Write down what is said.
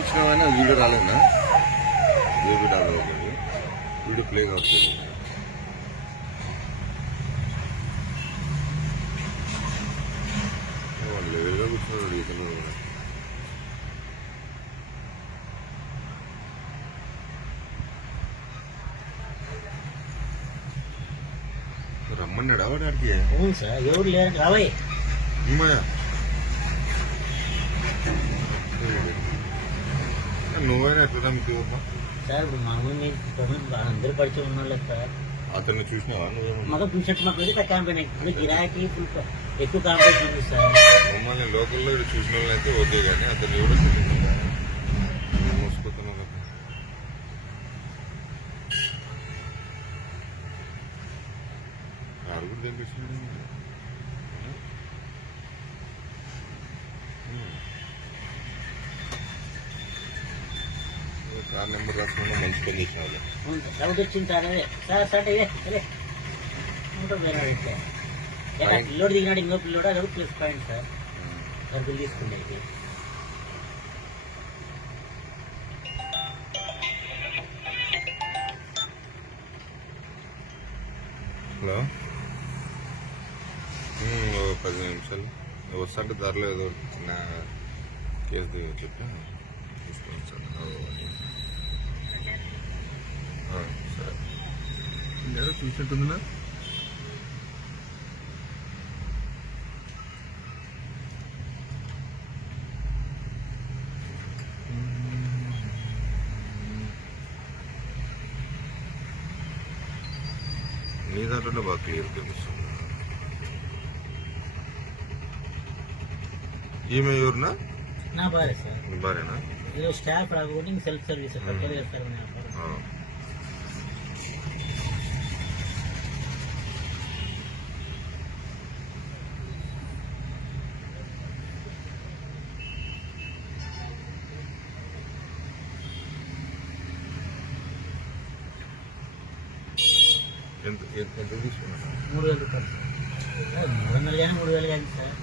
చూపించిన కానీ అది వీడియో రాలేనా వీడియో రాలేదు వీడియో ప్లే కావట్లేదు వాళ్ళు లేదుగా కూర్చున్నాడు ఇతను రమ్మన్నాడా వాడు ఆడికి అవును సార్ ఎవరు లేరు రావయ్య అమ్మాయా నువ్వైనా ఎట్లా నమ్ముతావమ్మా సార్ ఇప్పుడు మామూలు మీరు అందరూ పరిచయం ఉన్నాళ్ళు సార్ అతన్ని చూసినావా నువ్వేమో మాకు చూసినట్టు మాకు అయితే కాంపెనీ ఇప్పుడు గిరాకీ ఫుల్ ఎక్కువ కాంపిటీషన్ ఉంది సార్ మమ్మల్ని లోకల్లో చూసిన వాళ్ళు అయితే ఓకే కానీ అతను ఎవరో మోసుకుతున్నావు కదా కారు కూడా తెప్పించినాడు కార్ నెంబర్ రాసుకున్నా మంచి పని చేసిన వాళ్ళు డౌట్ వచ్చింది సార్ అదే సార్ సార్ ఇదే అదే పిల్లోడు దిగినాడు ఇంకో పిల్లోడు అది ప్లస్ పాయింట్ సార్ డబ్బులు తీసుకునేది హలో 10 నిమిషాలు వస్తుంటే ధరలో ఏదో చిన్న కేసు చెప్పి తీసుకోండి సార్ సరే ఏదో చూసినట్టుందా నీ దాంట్లో బాగా క్లియర్ కనిపిస్తుంది ఈమె ఎవరునా నా భార్య సార్ నీ భార్యనా ఇది స్టాఫ్ రాకపోతే సెల్ఫ్ సర్వీస్ కట్టలు చేస్తారు ఎంత తీసుకున్నా 3000 రూపాయలు 300 కానీ 3000 కానీ సార్